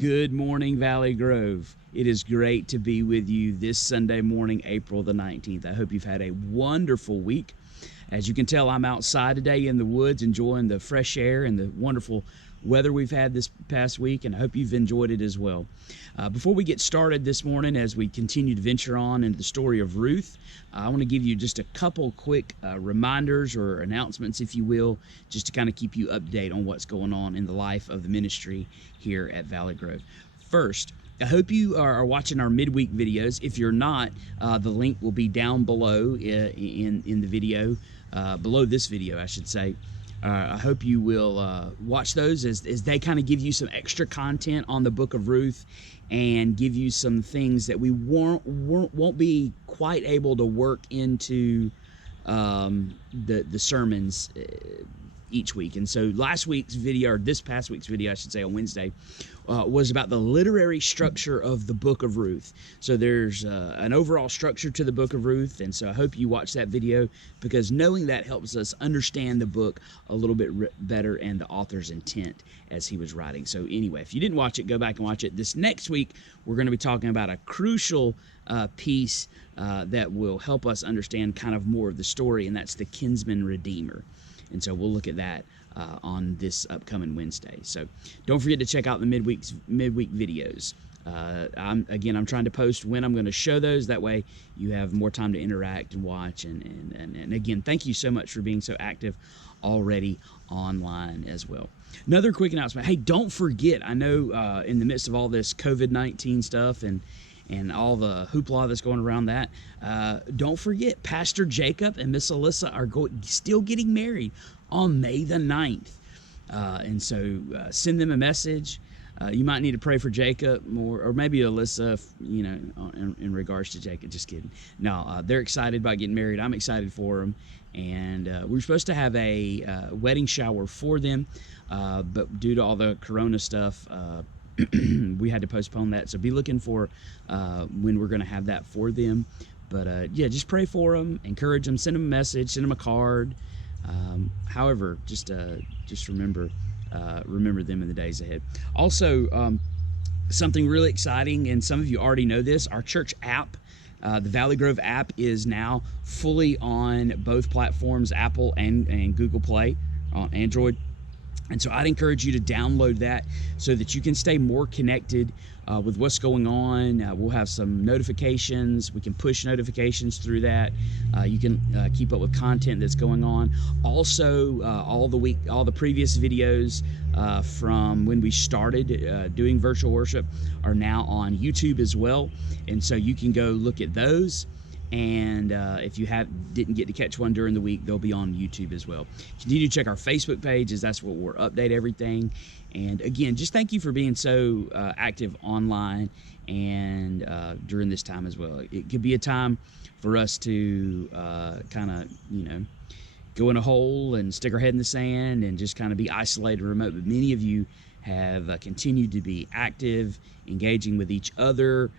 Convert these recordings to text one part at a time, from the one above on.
Good morning, Valley Grove. It is great to be with you this Sunday morning, April the 19th. I hope you've had a wonderful week. As you can tell, I'm outside today in the woods enjoying the fresh air and the wonderful weather we've had this past week, and I hope you've enjoyed it as well. Before we get started this morning, as we continue to venture on into the story of Ruth, I want to give you just a couple quick reminders or announcements, if you will, just to kind of keep you updated on what's going on in the life of the ministry here at Valley Grove. First, I hope you are watching our midweek videos. If you're not, the link will be down below in the video, below this video, I should say. I hope you will watch those as they kind of give you some extra content on the book of Ruth and give you some things that we won't be quite able to work into the sermons each week. And so last week's video, or this past week's video, I should say, on Wednesday, was about the literary structure of the book of Ruth. So there's an overall structure to the book of Ruth, and so I hope you watch that video, because knowing that helps us understand the book a little bit better and the author's intent as he was writing. So anyway, if you didn't watch it, go back and watch it. This next week, we're going to be talking about a crucial piece that will help us understand kind of more of the story, and that's the kinsman redeemer. And so we'll look at that on this upcoming Wednesday. So don't forget to check out the midweek videos. I'm trying to post when I'm going to show those. That way you have more time to interact and watch. And again, thank you so much for being so active already online as well. Another quick announcement. Hey, don't forget, I know in the midst of all this COVID-19 stuff and all the hoopla that's going around that, don't forget, Pastor Jacob and Miss Alyssa are still getting married on May the 9th. And so send them a message. You might need to pray for Jacob more, or maybe Alyssa, in regards to Jacob. Just kidding. No, they're excited about getting married. I'm excited for them. And we were supposed to have a wedding shower for them, but due to all the corona stuff, we had to postpone that. So be looking for when we're going to have that for them. But yeah, just pray for them, encourage them, send them a message, send them a card. However, just remember them in the days ahead. Also, something really exciting, and some of you already know this, our church app, the Valley Grove app, is now fully on both platforms, Apple and Google Play on Android. And so I'd encourage you to download that so that you can stay more connected with what's going on. We'll have some notifications. We can push notifications through that. You can keep up with content that's going on. Also, all the previous videos from when we started doing virtual worship are now on YouTube as well. And so you can go look at those. And if you didn't get to catch one during the week, they'll be on YouTube as well. Continue to check our Facebook page, as that's where we'll update everything. And again, just thank you for being so active online and during this time as well. It could be a time for us to kind of, go in a hole and stick our head in the sand and just kind of be isolated and remote. But many of you have continued to be active, engaging with each other,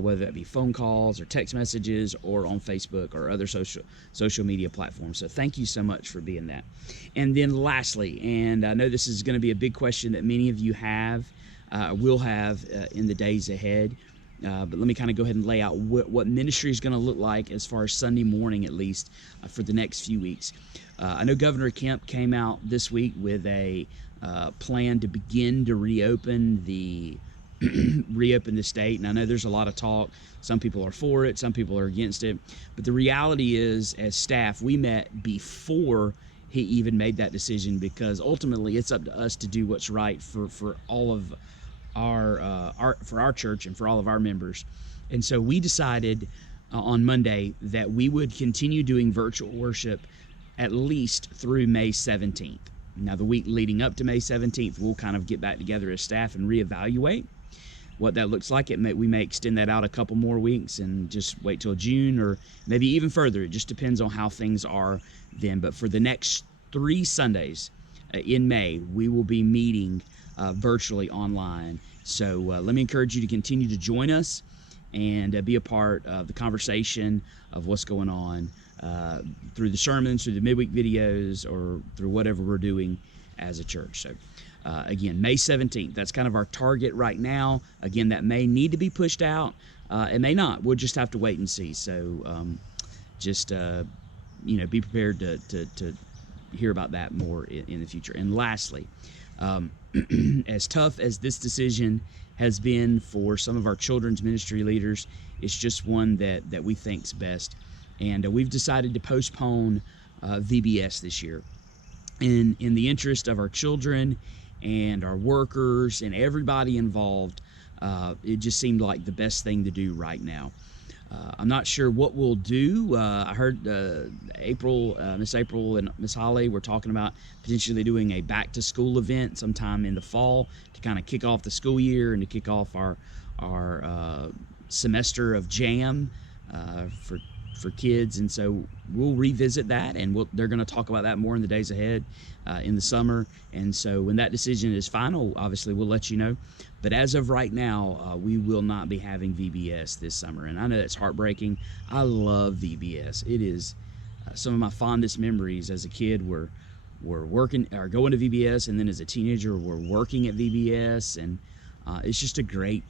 whether that be phone calls or text messages or on Facebook or other social media platforms. So thank you so much for being that. And then lastly, and I know this is going to be a big question that many of you will have in the days ahead, but let me kind of go ahead and lay out what ministry is going to look like as far as Sunday morning, at least, for the next few weeks. I know Governor Kemp came out this week with a plan to begin to reopen the state, and I know there's a lot of talk. Some people are for it, some people are against it, but the reality is, as staff, we met before he even made that decision, because ultimately it's up to us to do what's right for all of our church and for all of our members. And so we decided on Monday that we would continue doing virtual worship at least through May 17th. Now, the week leading up to May 17th, we'll kind of get back together as staff and reevaluate what that looks like. We may extend that out a couple more weeks and just wait till June, or maybe even further. It just depends on how things are then. But for the next 3 Sundays in May, we will be meeting virtually online. So let me encourage you to continue to join us and be a part of the conversation of what's going on through the sermons, through the midweek videos, or through whatever we're doing as a church. So Again, May 17th. That's kind of our target right now. Again, that may need to be pushed out. It may not. We'll just have to wait and see. So just be prepared to hear about that more in the future. And lastly, as tough as this decision has been for some of our children's ministry leaders, it's just one that we think's best. And we've decided to postpone VBS this year in the interest of our children and our workers and everybody involved. It just seemed like the best thing to do right now. I'm not sure what we'll do. I heard Miss April and Miss Holly were talking about potentially doing a back-to-school event sometime in the fall to kind of kick off the school year and to kick off our semester of JAM for kids. And so we'll revisit that, and they're going to talk about that more in the days ahead in the summer. And so when that decision is final, obviously we'll let you know. But as of right now, we will not be having VBS this summer. And I know that's heartbreaking. I love VBS. It is some of my fondest memories as a kid were working or going to VBS, and then as a teenager we're working at VBS, and it's just a great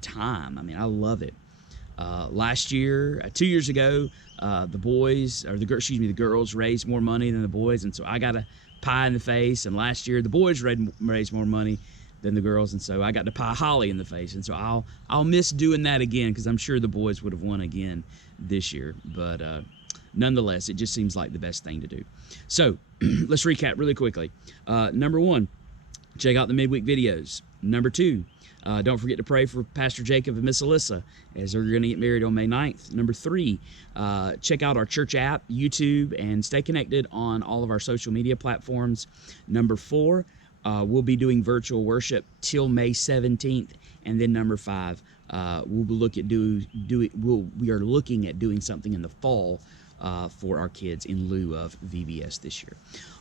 time. I mean, I love it. Last year, 2 years ago, the girls raised more money than the boys, and so I got a pie in the face. And last year, the boys raised more money than the girls, and so I got to pie Holly in the face. And so I'll miss doing that again, because I'm sure the boys would have won again this year. But nonetheless, it just seems like the best thing to do. So let's recap really quickly. Number 1, check out the midweek videos. Number 2, don't forget to pray for Pastor Jacob and Miss Alyssa as they're going to get married on May 9th. Number 3, check out our church app, YouTube, and stay connected on all of our social media platforms. Number 4, we'll be doing virtual worship till May 17th. And then number 5, we are looking at doing something in the fall for our kids in lieu of VBS this year.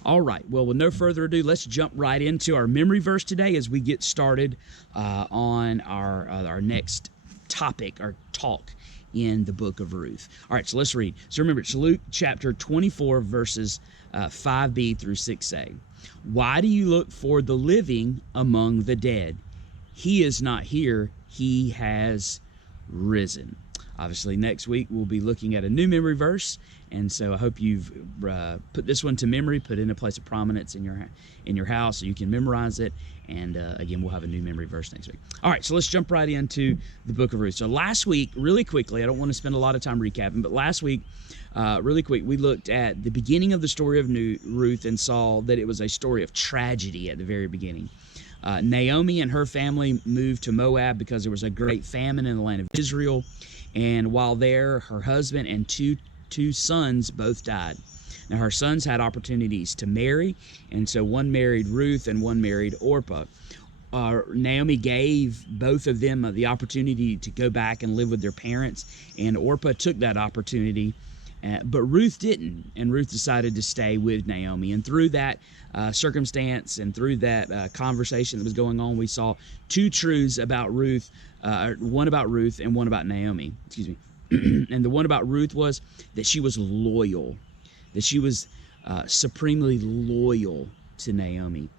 All right, well, with no further ado, let's jump right into our memory verse today as we get started on our next topic, our talk in the book of Ruth. All right, so let's read. So remember, it's Luke chapter 24, verses 5b through 6a. Why do you look for the living among the dead? He is not here, he has risen. Obviously, next week we'll be looking at a new memory verse, and so I hope you've put this one to memory, put it in a place of prominence in your house so you can memorize it. And again, we'll have a new memory verse next week. All right, so let's jump right into the book of Ruth. So last week, really quickly, I don't want to spend a lot of time recapping, but last week, really quick, we looked at the beginning of the story of Ruth and saw that it was a story of tragedy at the very beginning. Naomi and her family moved to Moab because there was a great famine in the land of Israel. And while there, her husband and two sons both died. Now, her sons had opportunities to marry, and so one married Ruth and one married Orpah. Naomi gave both of them the opportunity to go back and live with their parents, and Orpah took that opportunity, but Ruth didn't, and Ruth decided to stay with Naomi. And through that circumstance and through that conversation that was going on, we saw two truths about Ruth, one about Ruth and one about Naomi. Excuse me. And the one about Ruth was that she was loyal, that she was supremely loyal to Naomi.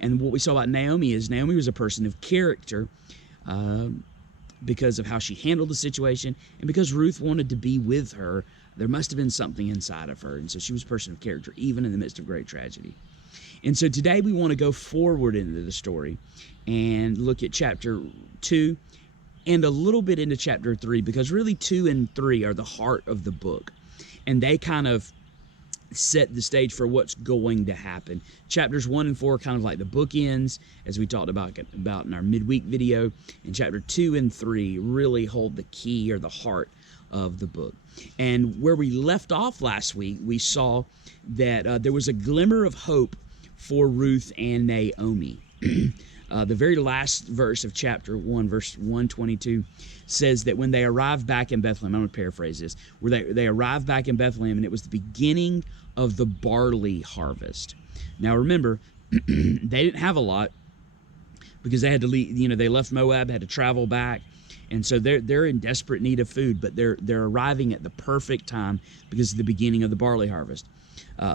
And what we saw about Naomi is Naomi was a person of character because of how she handled the situation, and because Ruth wanted to be with her. There must have been something inside of her, and so she was a person of character, even in the midst of great tragedy. And so today we want to go forward into the story and look at chapter 2 and a little bit into chapter 3, because really 2 and 3 are the heart of the book, and they kind of set the stage for what's going to happen. Chapters 1 and 4 are kind of like the bookends, as we talked about in our midweek video, and chapter 2 and 3 really hold the key or the heart of the book. And where we left off last week, we saw that there was a glimmer of hope for Ruth and Naomi. The very last verse of chapter 1, verse 122, says that when they arrived back in Bethlehem, I'm going to paraphrase this, where they arrived back in Bethlehem, and it was the beginning of the barley harvest. Now remember, they didn't have a lot because they had to leave, they left Moab, had to travel back, and so they're in desperate need of food, but they're arriving at the perfect time because of the beginning of the barley harvest.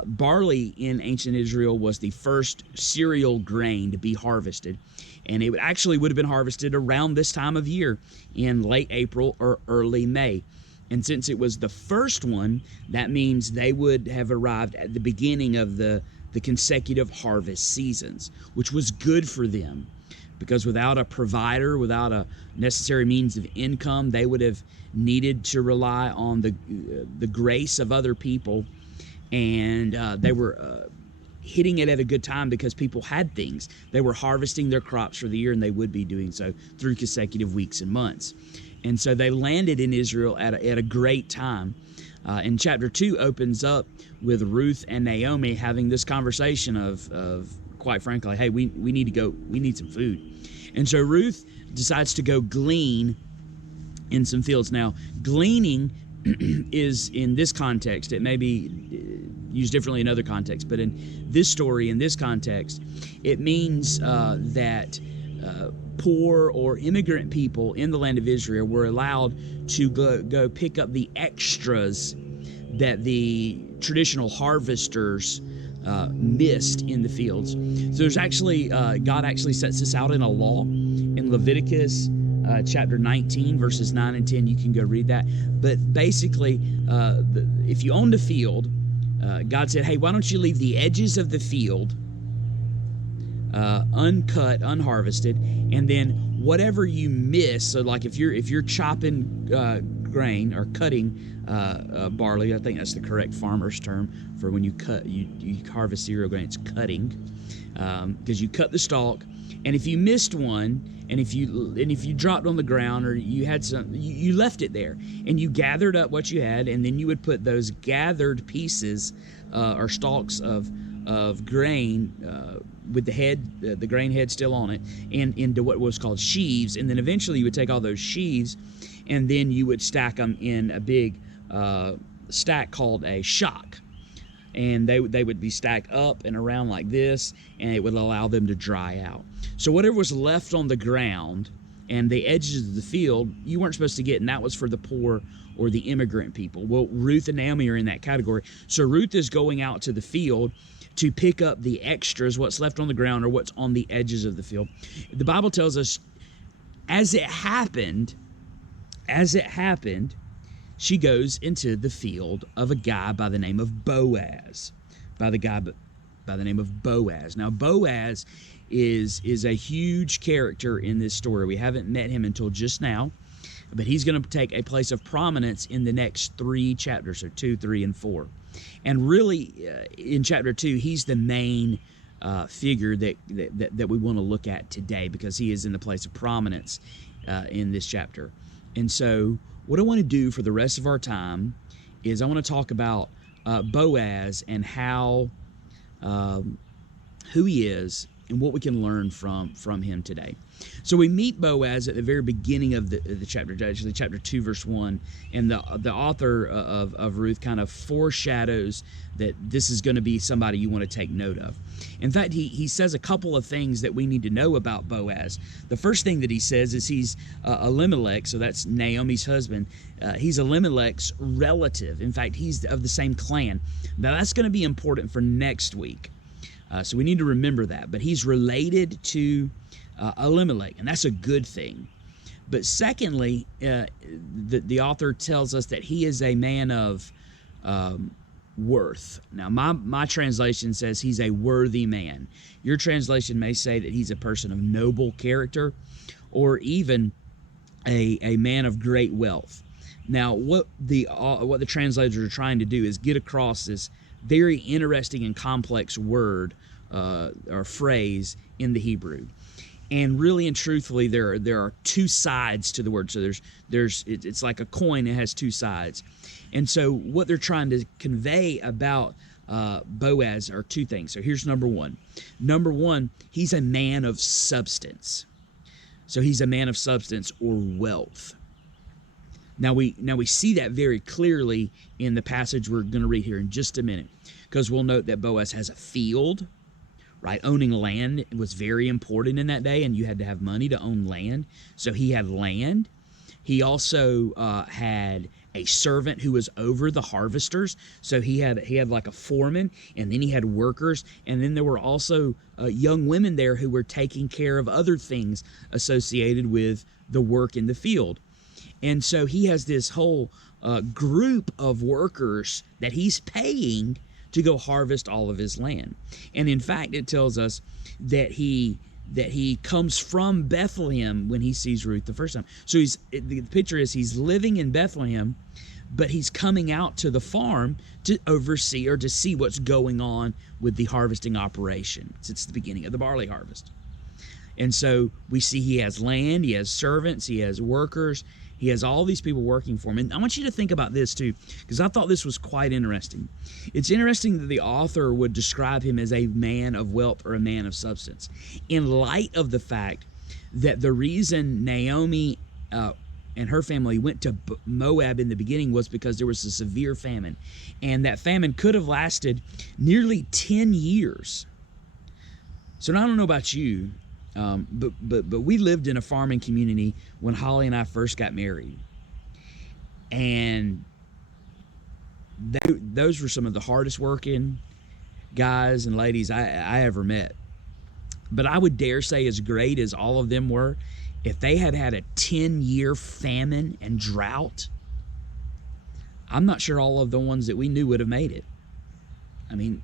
Barley in ancient Israel was the first cereal grain to be harvested, and it actually would have been harvested around this time of year in late April or early May. And since it was the first one, that means they would have arrived at the beginning of the consecutive harvest seasons, which was good for them, because without a provider, without a necessary means of income, they would have needed to rely on the grace of other people. And they were hitting it at a good time because people had things. They were harvesting their crops for the year, and they would be doing so through consecutive weeks and months. And so they landed in Israel at a great time. And chapter 2 opens up with Ruth and Naomi having this conversation of quite frankly, hey, we need to go, we need some food. And so Ruth decides to go glean in some fields. Now, gleaning is, in this context, it may be used differently in other contexts, but in this story, in this context, it means that poor or immigrant people in the land of Israel were allowed to go pick up the extras that the traditional harvesters missed in the fields. So there's actually, God actually sets this out in a law in Leviticus chapter 19, verses 9 and 10. You can go read that. But basically, if you owned a field, God said, hey, why don't you leave the edges of the field uncut, unharvested, and then whatever you miss, so like if you're chopping grain or cutting barley, I think that's the correct farmer's term for when you cut, you harvest cereal grain, it's cutting, because you cut the stalk, and if you missed one, and if you dropped on the ground, or you had some, you left it there, and you gathered up what you had, and then you would put those gathered pieces or stalks of grain with the head, the grain head still on it, and into what was called sheaves, and then eventually you would take all those sheaves, and then you would stack them in a big stack called a shock, and they would be stacked up and around like this, and it would allow them to dry out. So whatever was left on the ground and the edges of the field, you weren't supposed to get, and that was for the poor or the immigrant people. Well, Ruth and Naomi are in that category. So Ruth is going out to the field to pick up the extras, what's left on the ground or what's on the edges of the field. The Bible tells us, as it happened, she goes into the field of a guy by the name of Boaz. By the name of Boaz. Now, Boaz is a huge character in this story. We haven't met him until just now, but he's going to take a place of prominence in the next 3 chapters, so 2, 3, and 4. And really, in chapter 2, he's the main figure that we want to look at today, because he is in the place of prominence in this chapter. And so what I want to do for the rest of our time is I want to talk about Boaz and how, who he is, and what we can learn from him today. So we meet Boaz at the very beginning of the chapter, actually chapter 2, verse 1, and the author of Ruth kind of foreshadows that this is going to be somebody you want to take note of. In fact, he says a couple of things that we need to know about Boaz. The first thing that he says is he's Elimelech, so that's Naomi's husband. He's Elimelech's relative. In fact, he's of the same clan. Now, that's going to be important for next week. So we need to remember that. But he's related to Elimelech, and that's a good thing. But secondly, the author tells us that he is a man of worth. Now, my translation says he's a worthy man. Your translation may say that he's a person of noble character, or even a man of great wealth. Now, what the translators are trying to do is get across this very interesting and complex word or phrase in the Hebrew. And really and truthfully, there are 2 sides to the word. So it's like a coin that has 2 sides. And so what they're trying to convey about Boaz are 2 things. So here's number 1. Number 1, he's a man of substance. So he's a man of substance or wealth. Now we see that very clearly in the passage we're going to read here in just a minute, because we'll note that Boaz has a field, right? Owning land was very important in that day, and you had to have money to own land. So he had land. He also had a servant who was over the harvesters. So he had like a foreman, and then he had workers, and then there were also young women there who were taking care of other things associated with the work in the field. And so he has this whole group of workers that he's paying to go harvest all of his land. And in fact, it tells us that he comes from Bethlehem when he sees Ruth the first time. So the picture is he's living in Bethlehem, but he's coming out to the farm to oversee or to see what's going on with the harvesting operation. It's the beginning of the barley harvest. And so we see he has land, he has servants, he has workers, he has all these people working for him. And I want you to think about this too, because I thought this was quite interesting. It's interesting that the author would describe him as a man of wealth or a man of substance, in light of the fact that the reason Naomi and her family went to Moab in the beginning was because there was a severe famine. And that famine could have lasted nearly 10 years. So I don't know about you, but we lived in a farming community when Holly and I first got married, and those were some of the hardest working guys and ladies I ever met. But I would dare say, as great as all of them were, if they had had a 10-year famine and drought, I'm not sure all of the ones that we knew would have made it. I mean,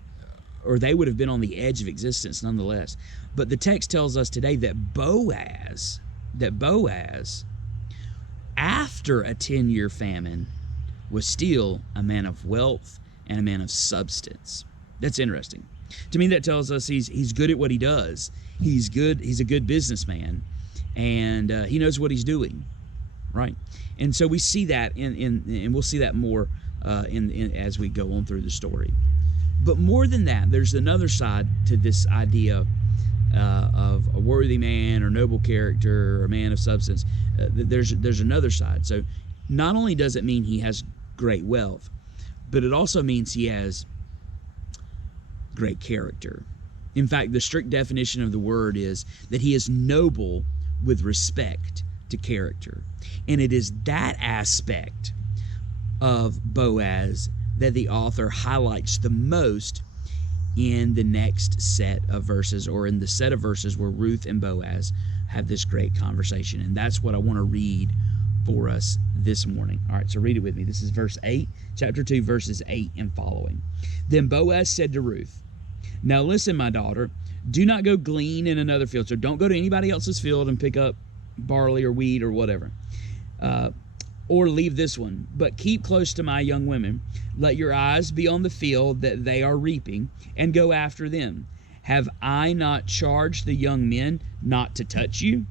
or they would have been on the edge of existence nonetheless. But the text tells us today that Boaz, after a 10-year famine, was still a man of wealth and a man of substance. That's interesting. To me, that tells us he's good at what he does. He's good. He's a good businessman, and he knows what he's doing, right? And so we see that and we'll see that more as we go on through the story. But more than that, there's another side to this idea of a worthy man or noble character or a man of substance. There's another side. So not only does it mean he has great wealth, but it also means he has great character. In fact, the strict definition of the word is that he is noble with respect to character. And it is that aspect of Boaz that the author highlights the most in the next set of verses, or in the set of verses where Ruth and Boaz have this great conversation. And that's what I want to read for us this morning. All right, so read it with me. This is verse 8, chapter 2, verses 8 and following. Then Boaz said to Ruth, "Now listen, my daughter, do not go glean in another field." So don't go to anybody else's field and pick up barley or wheat or whatever. Or leave this one, but keep close to my young women. Let your eyes be on the field that they are reaping, and go after them. Have I not charged the young men not to touch you?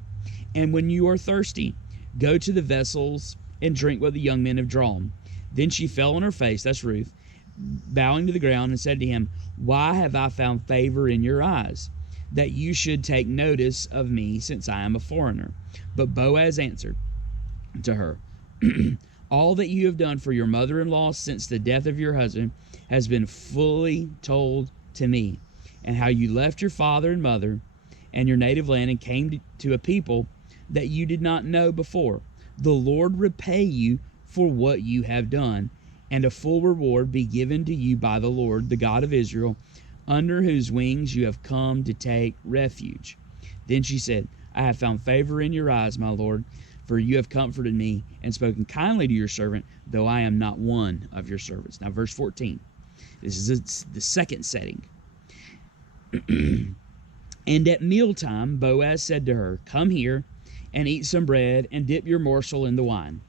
And when you are thirsty, go to the vessels and drink what the young men have drawn. Then she fell on her face, that's Ruth, bowing to the ground, and said to him, "Why have I found favor in your eyes, that you should take notice of me, since I am a foreigner?" But Boaz answered to her, "All that you have done for your mother-in-law since the death of your husband has been fully told to me, and how you left your father and mother and your native land and came to a people that you did not know before. The Lord repay you for what you have done, and a full reward be given to you by the Lord, the God of Israel, under whose wings you have come to take refuge." Then she said, "I have found favor in your eyes, my Lord, for you have comforted me and spoken kindly to your servant, though I am not one of your servants." Now, verse 14. This is the second setting. "And at mealtime, Boaz said to her, 'Come here and eat some bread and dip your morsel in the wine.'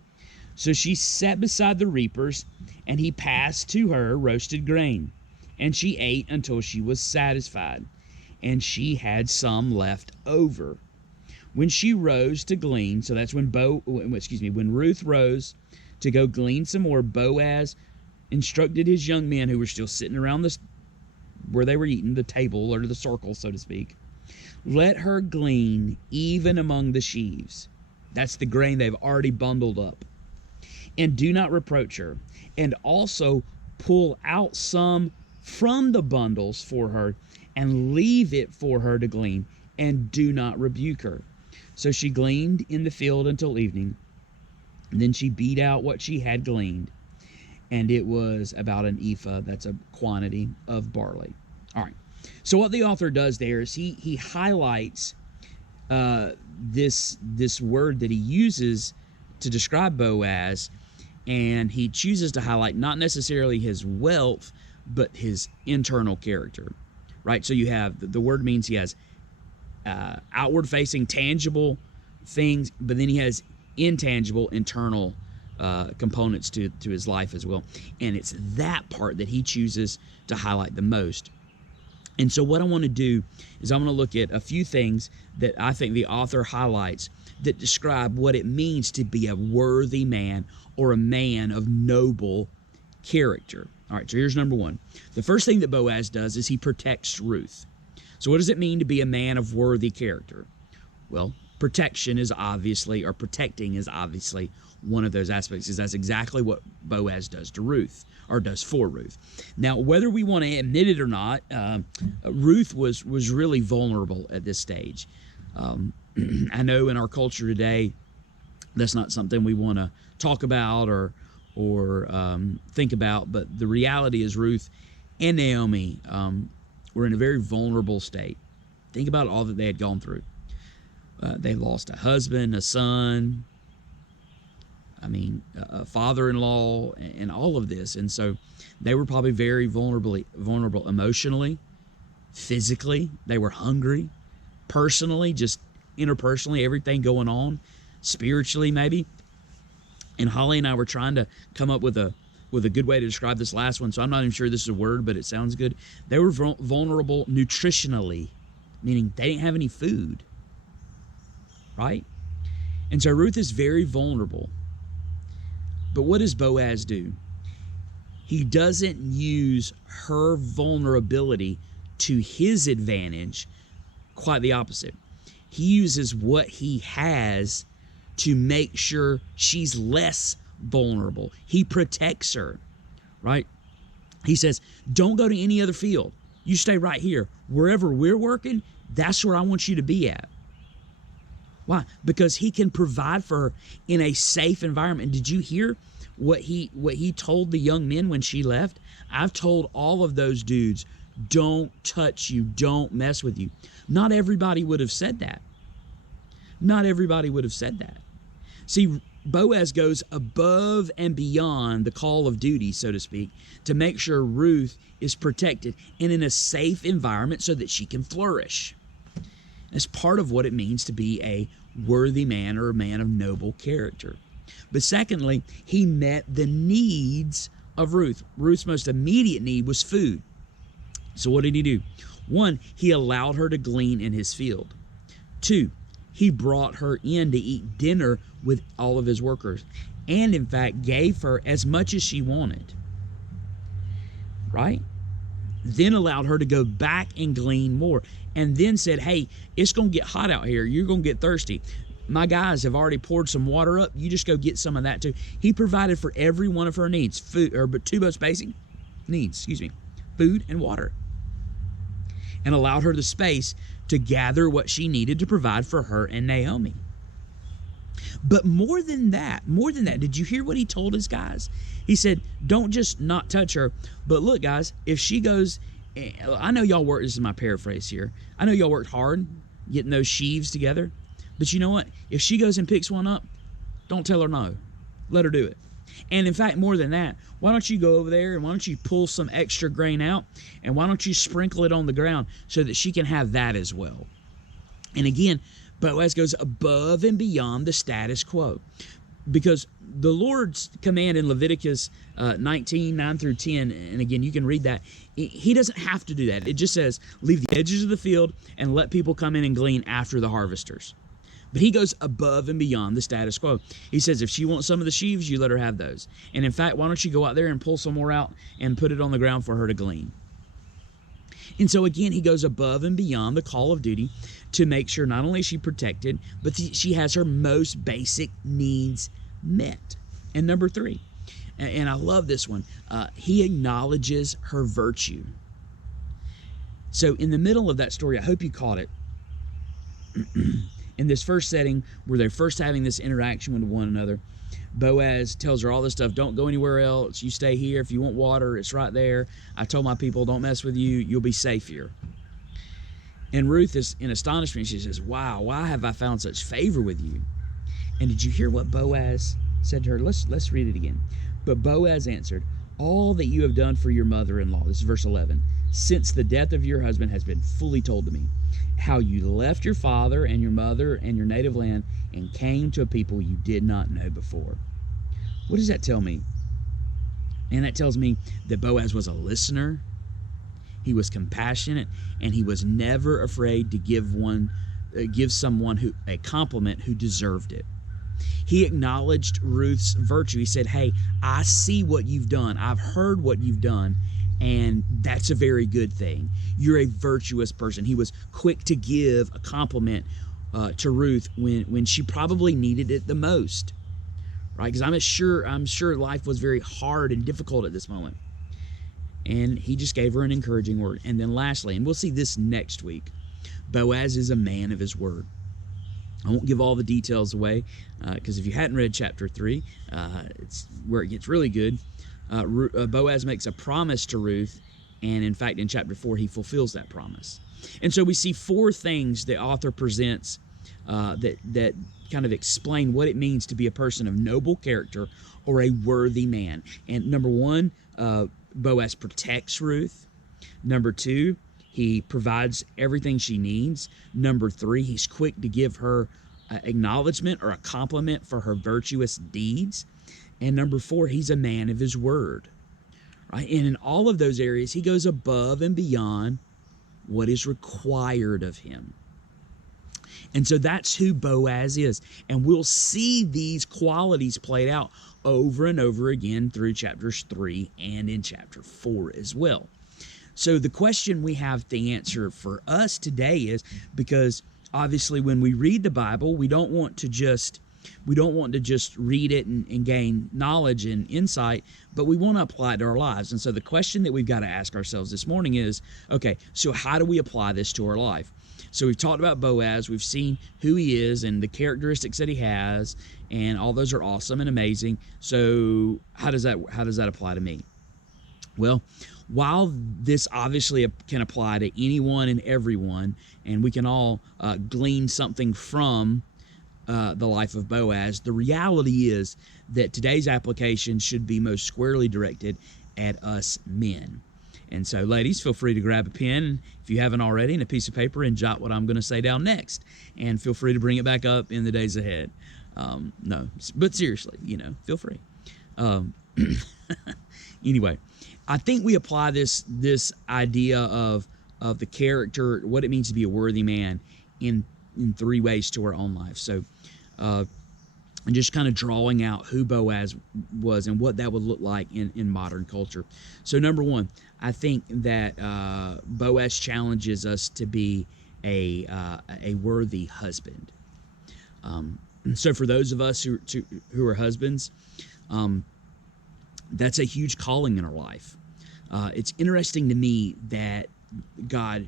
So she sat beside the reapers, and he passed to her roasted grain. And she ate until she was satisfied, and she had some left over. When she rose to glean," so that's when Ruth rose to go glean some more, Boaz instructed his young men who were still sitting around where they were eating, the table or the circle, so to speak, "Let her glean even among the sheaves." That's the grain they've already bundled up. "And do not reproach her. And also pull out some from the bundles for her, and leave it for her to glean, and do not rebuke her." So she gleaned in the field until evening. And then she beat out what she had gleaned, and it was about an ephah. That's a quantity of barley. All right. So what the author does there is he highlights this word that he uses to describe Boaz, and he chooses to highlight not necessarily his wealth, but his internal character, right? So you have, the word means he has outward-facing, tangible things, but then he has intangible, internal components to his life as well. And it's that part that he chooses to highlight the most. And so what I want to do is I'm going to look at a few things that I think the author highlights that describe what it means to be a worthy man or a man of noble character. All right, so here's number one. The first thing that Boaz does is he protects Ruth. So what does it mean to be a man of worthy character? Well, protection is obviously, or protecting is obviously one of those aspects, because that's exactly what Boaz does to Ruth, or does for Ruth. Now, whether we want to admit it or not, Ruth was really vulnerable at this stage. I know in our culture today, that's not something we want to talk about or think about, but the reality is Ruth and Naomi were in a very vulnerable state. Think about all that they had gone through. They lost a husband, a son, a father-in-law, and all of this. And so they were probably very vulnerable emotionally, physically. They were hungry, personally, just interpersonally, everything going on, spiritually maybe. And Holly and I were trying to come up with a good way to describe this last one, so I'm not even sure this is a word, but it sounds good. They were vulnerable nutritionally, meaning they didn't have any food, right? And so Ruth is very vulnerable. But what does Boaz do? He doesn't use her vulnerability to his advantage, quite the opposite. He uses what he has to make sure she's less vulnerable. He protects her, right? He says, don't go to any other field. You stay right here. Wherever we're working, that's where I want you to be at. Why? Because he can provide for her in a safe environment. Did you hear what he told the young men when she left? I've told all of those dudes, don't touch you, don't mess with you. Not everybody would have said that. Not everybody would have said that. See, Boaz goes above and beyond the call of duty, so to speak, to make sure Ruth is protected and in a safe environment so that she can flourish. It's part of what it means to be a worthy man or a man of noble character. But secondly, he met the needs of Ruth. Ruth's most immediate need was food. So what did he do? One, he allowed her to glean in his field. Two, he brought her in to eat dinner with all of his workers, and in fact gave her as much as she wanted, right? Then allowed her to go back and glean more, and then said, hey, it's going to get hot out here. You're going to get thirsty. My guys have already poured some water up. You just go get some of that too. He provided for every one of her needs, but two most basic needs, food and water, and allowed her the space to gather what she needed to provide for her and Naomi. But more than that, did you hear what he told his guys? He said, don't just not touch her, but look, guys, if she goes, I know y'all worked, this is my paraphrase here, I know y'all worked hard getting those sheaves together, but you know what? If she goes and picks one up, don't tell her no. Let her do it. And in fact, more than that, why don't you go over there and why don't you pull some extra grain out and why don't you sprinkle it on the ground so that she can have that as well? And again, Boaz goes above and beyond the status quo, because the Lord's command in Leviticus 19, 9 through 10, and again, you can read that, he doesn't have to do that. It just says, leave the edges of the field and let people come in and glean after the harvesters. But he goes above and beyond the status quo. He says, if she wants some of the sheaves, you let her have those. And in fact, why don't you go out there and pull some more out and put it on the ground for her to glean? And so again, he goes above and beyond the call of duty to make sure not only is she protected, but she has her most basic needs met. And number three, and I love this one, he acknowledges her virtue. So in the middle of that story, I hope you caught it. In this first setting, where they're first having this interaction with one another, Boaz tells her all this stuff. Don't go anywhere else. You stay here. If you want water, it's right there. I told my people, don't mess with you. You'll be safe here. And Ruth is in astonishment. She says, wow, why have I found such favor with you? And did you hear what Boaz said to her? Let's read it again. But Boaz answered, all that you have done for your mother-in-law, this is verse 11, since the death of your husband has been fully told to me, how you left your father and your mother and your native land and came to a people you did not know before. What does that tell me? And that tells me that Boaz was a listener, he was compassionate, and he was never afraid to give someone a compliment who deserved it. He acknowledged Ruth's virtue. He said, hey, I see what you've done. I've heard what you've done, and that's a very good thing. You're a virtuous person. He was quick to give a compliment to Ruth when she probably needed it the most, right? Because I'm sure life was very hard and difficult at this moment. And he just gave her an encouraging word. And then lastly, and we'll see this next week, Boaz is a man of his word. I won't give all the details away because if you hadn't read chapter 3, it's where it gets really good. Boaz makes a promise to Ruth, and in fact, in chapter 4, he fulfills that promise. And so we see 4 things the author presents that kind of explain what it means to be a person of noble character or a worthy man. And number 1, Boaz protects Ruth. Number 2, he provides everything she needs. Number 3, he's quick to give her acknowledgement or a compliment for her virtuous deeds. And number 4, he's a man of his word. Right? And in all of those areas, he goes above and beyond what is required of him. And so that's who Boaz is. And we'll see these qualities played out over and over again through chapters 3 and in chapter 4 as well. So the question we have to answer for us today is, because obviously when we read the Bible, we don't want to just read it and gain knowledge and insight, but we want to apply it to our lives. And so the question that we've got to ask ourselves this morning is, okay, so how do we apply this to our life? So we've talked about Boaz, we've seen who he is and the characteristics that he has, and all those are awesome and amazing. So how does that apply to me? Well, while this obviously can apply to anyone and everyone, and we can all glean something from the life of Boaz, the reality is that today's application should be most squarely directed at us men. And so, ladies, feel free to grab a pen, if you haven't already, and a piece of paper, and jot what I'm going to say down next. And feel free to bring it back up in the days ahead. No, but seriously, feel free. Anyway, I think we apply this idea of the character, what it means to be a worthy man, in 3 ways to our own life. So, and just kind of drawing out who Boaz was and what that would look like in modern culture. So, number 1, I think that Boaz challenges us to be a worthy husband. So, for those of us who are husbands, that's a huge calling in our life. It's interesting to me that God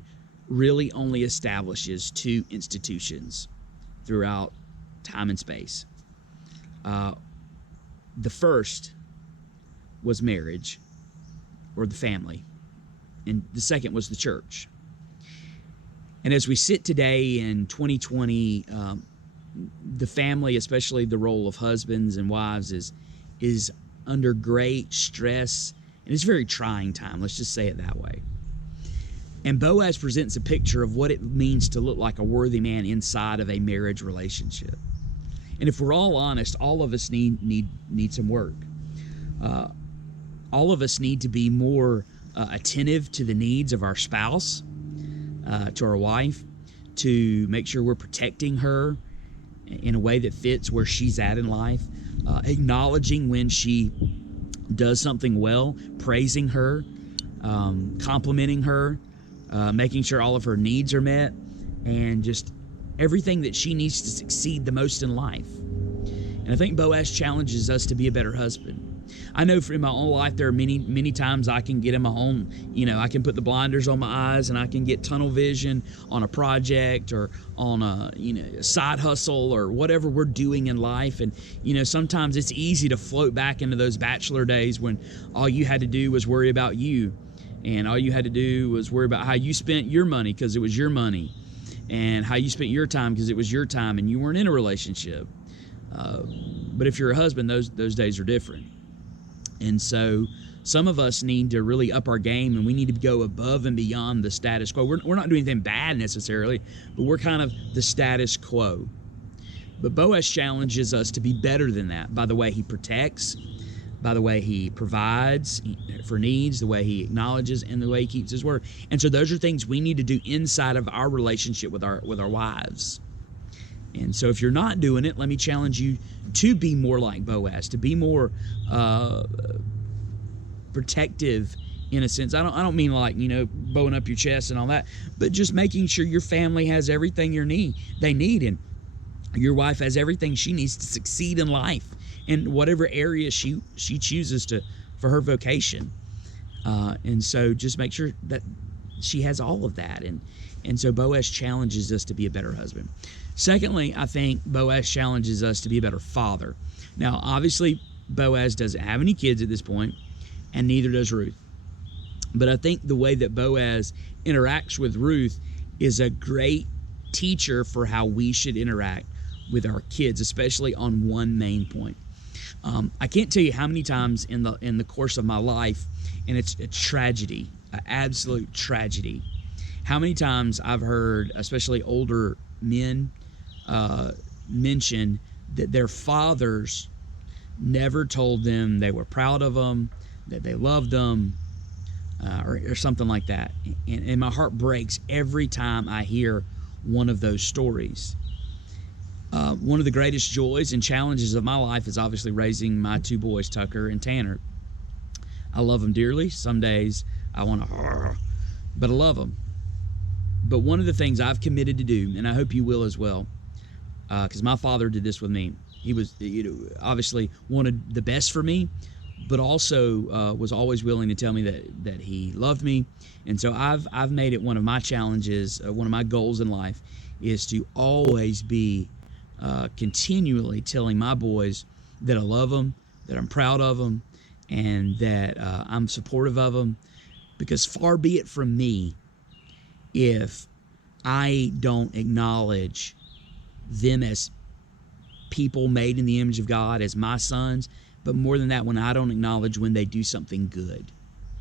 really only establishes 2 institutions throughout time and space. The first was marriage, or the family, and the second was the church. And as we sit today in 2020, the family, especially the role of husbands and wives, is under great stress, and it's a very trying time. Let's just say it that way. And Boaz presents a picture of what it means to look like a worthy man inside of a marriage relationship. And if we're all honest, all of us need some work. All of us need to be more attentive to the needs of our spouse, to our wife, to make sure we're protecting her in a way that fits where she's at in life, acknowledging when she does something well, praising her, complimenting her, making sure all of her needs are met, and just everything that she needs to succeed the most in life. And I think Boaz challenges us to be a better husband. I know in my own life there are many times I can get in my home, I can put the blinders on my eyes and I can get tunnel vision on a project or on a side hustle or whatever we're doing in life. And sometimes it's easy to float back into those bachelor days when all you had to do was worry about you, and all you had to do was worry about how you spent your money because it was your money, and how you spent your time because it was your time, and you weren't in a relationship. But if you're a husband, those days are different. And so some of us need to really up our game, and we need to go above and beyond the status quo. We're not doing anything bad necessarily, but we're kind of the status quo. But Boaz challenges us to be better than that by the way he protects, by the way he provides for needs, the way he acknowledges, and the way he keeps his word. And so those are things we need to do inside of our relationship with our wives. And so if you're not doing it, let me challenge you to be more like Boaz, to be more protective in a sense. I don't mean like, bowing up your chest and all that, but just making sure your family has everything they need, and your wife has everything she needs to succeed in life in whatever area she chooses for her vocation. And so just make sure that she has all of that. And so Boaz challenges us to be a better husband. Secondly, I think Boaz challenges us to be a better father. Now, obviously, Boaz doesn't have any kids at this point, and neither does Ruth. But I think the way that Boaz interacts with Ruth is a great teacher for how we should interact with our kids, especially on one main point. I can't tell you how many times in the course of my life, and it's a tragedy, an absolute tragedy, how many times I've heard, especially older men, mention that their fathers never told them they were proud of them, that they loved them, or something like that. And my heart breaks every time I hear one of those stories. One of the greatest joys and challenges of my life is obviously raising my two boys, Tucker and Tanner. I love them dearly. Some days I want to, but I love them. But one of the things I've committed to do, and I hope you will as well, because my father did this with me. He was, obviously wanted the best for me, but also was always willing to tell me that he loved me. And so I've made it one of my challenges, one of my goals in life, is to always be continually telling my boys that I love them, that I'm proud of them, and that I'm supportive of them. Because far be it from me if I don't acknowledge them as people made in the image of God, as my sons, but more than that, when I don't acknowledge when they do something good,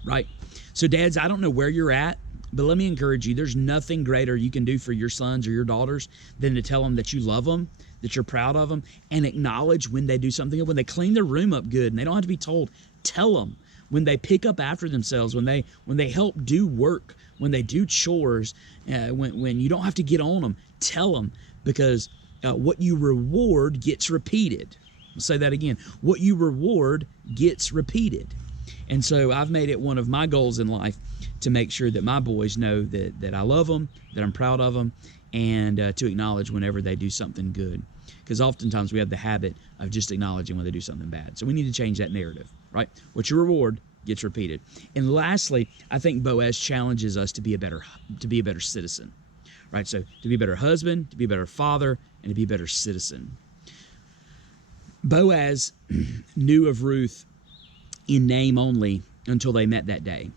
right? So dads, I don't know where you're at, but let me encourage you, there's nothing greater you can do for your sons or your daughters than to tell them that you love them, that you're proud of them, and acknowledge when they do something good, when they clean their room up good, and they don't have to be told. Tell them when they pick up after themselves, when they help do work, when they do chores, when you don't have to get on them. Tell them, because what you reward gets repeated. I'll say that again. What you reward gets repeated. And so I've made it one of my goals in life to make sure that my boys know that I love them, that I'm proud of them, and to acknowledge whenever they do something good. Because oftentimes we have the habit of just acknowledging when they do something bad. So we need to change that narrative, right? What you reward gets repeated. And lastly, I think Boaz challenges us to be a better citizen, right? So to be a better husband, to be a better father, and to be a better citizen. Boaz knew of Ruth in name only until they met that day.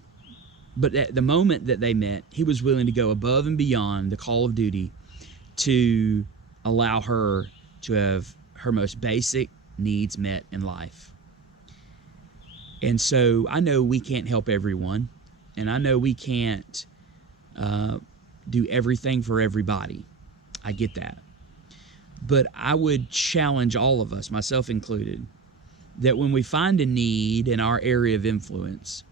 But at the moment that they met, he was willing to go above and beyond the call of duty to allow her to have her most basic needs met in life. And so I know we can't help everyone, and I know we can't do everything for everybody. I get that. But I would challenge all of us, myself included, that when we find a need in our area of influence,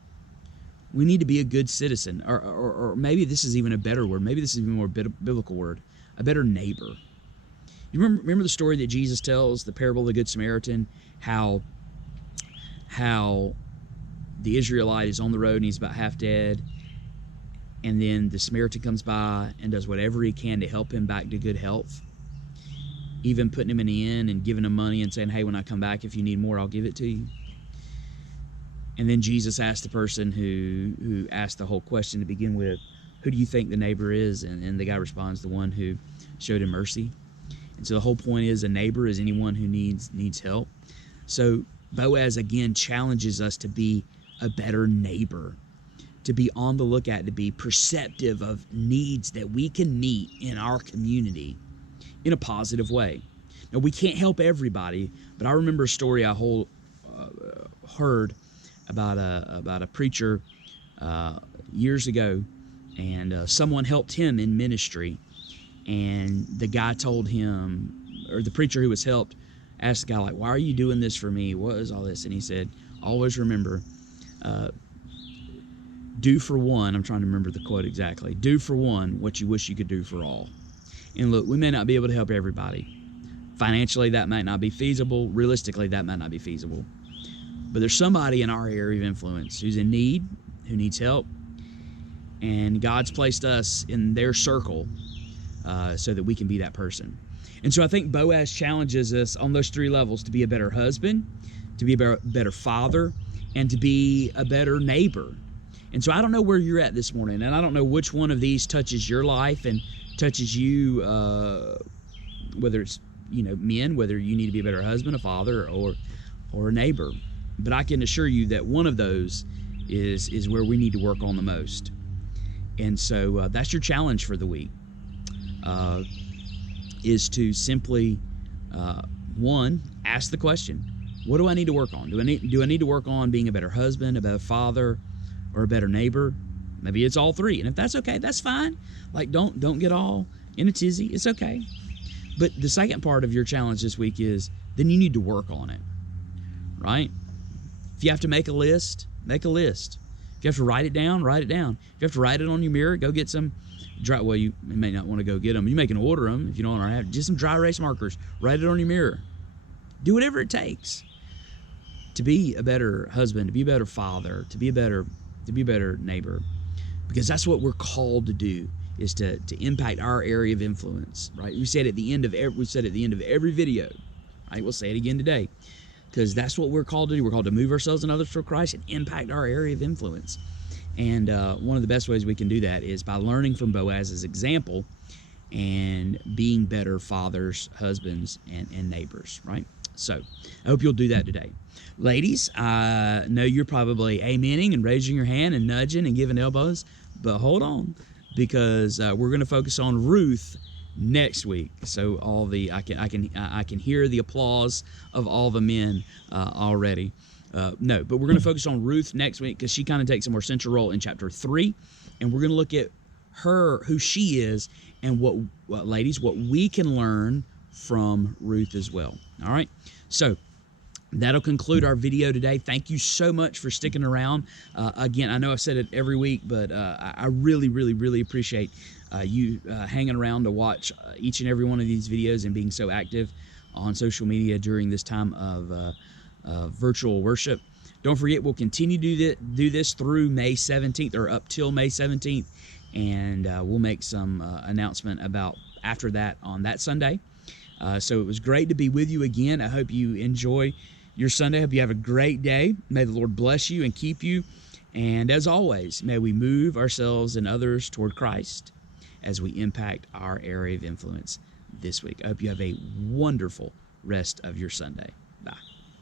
we need to be a good citizen, or maybe this is even a better word. Maybe this is even a more biblical word, a better neighbor. You remember the story that Jesus tells, the parable of the Good Samaritan, how the Israelite is on the road and he's about half dead, and then the Samaritan comes by and does whatever he can to help him back to good health, even putting him in the inn and giving him money and saying, hey, when I come back, if you need more, I'll give it to you. And then Jesus asked the person who asked the whole question to begin with, who do you think the neighbor is? And the guy responds, the one who showed him mercy. And so the whole point is a neighbor is anyone who needs help. So Boaz again challenges us to be a better neighbor, to be on the lookout, to be perceptive of needs that we can meet in our community in a positive way. Now, we can't help everybody, but I remember a story I heard about a preacher years ago, and someone helped him in ministry, and the guy told him, or the preacher who was helped asked the guy, like, why are you doing this for me? What is all this? And he said, always remember, do for one, I'm trying to remember the quote exactly, do for one what you wish you could do for all. And look, we may not be able to help everybody. Financially, that might not be feasible. Realistically, that might not be feasible. But there's somebody in our area of influence who's in need, who needs help, and God's placed us in their circle so that we can be that person. And so I think Boaz challenges us on those three levels: to be a better husband, to be a better father, and to be a better neighbor. And so I don't know where you're at this morning, and I don't know which one of these touches your life and touches you, whether it's men, whether you need to be a better husband, a father, or a neighbor. But I can assure you that one of those is where we need to work on the most. And so that's your challenge for the week, is to simply, one, ask the question, what do I need to work on? Do I need to work on being a better husband, a better father, or a better neighbor? Maybe it's all three. And if that's okay, that's fine. Like, don't get all in a tizzy. It's okay. But the second part of your challenge this week is then you need to work on it, right? If you have to make a list, make a list. If you have to write it down, write it down. If you have to write it on your mirror, go get some well, you may not want to go get them. You can order them if you don't already have. Just some dry erase markers. Write it on your mirror. Do whatever it takes to be a better husband, to be a better father, to be a better neighbor, because that's what we're called to do, is to impact our area of influence, right? We said at the end of every video, right? We'll say it again today, because that's what we're called to do. We're called to move ourselves and others for Christ and impact our area of influence. And one of the best ways we can do that is by learning from Boaz's example and being better fathers, husbands, and neighbors, right? So I hope you'll do that today. Ladies, I know you're probably amening and raising your hand and nudging and giving elbows, but hold on, because we're going to focus on Ruth next week. So I can hear the applause of all the men already. No, but we're going to focus on Ruth next week, because she kind of takes a more central role in chapter 3, and we're going to look at her, who she is, and what we can learn from Ruth as well. All right, so that'll conclude our video today. Thank you so much for sticking around. Again, I know I've said it every week, but I really, really, really appreciate you hanging around to watch each and every one of these videos and being so active on social media during this time of virtual worship. Don't forget, we'll continue to do this through May 17th, or up till May 17th, and we'll make some announcement about after that on that Sunday. So it was great to be with you again. I hope you enjoy your Sunday. I hope you have a great day. May the Lord bless you and keep you. And as always, may we move ourselves and others toward Christ as we impact our area of influence this week. I hope you have a wonderful rest of your Sunday. Bye.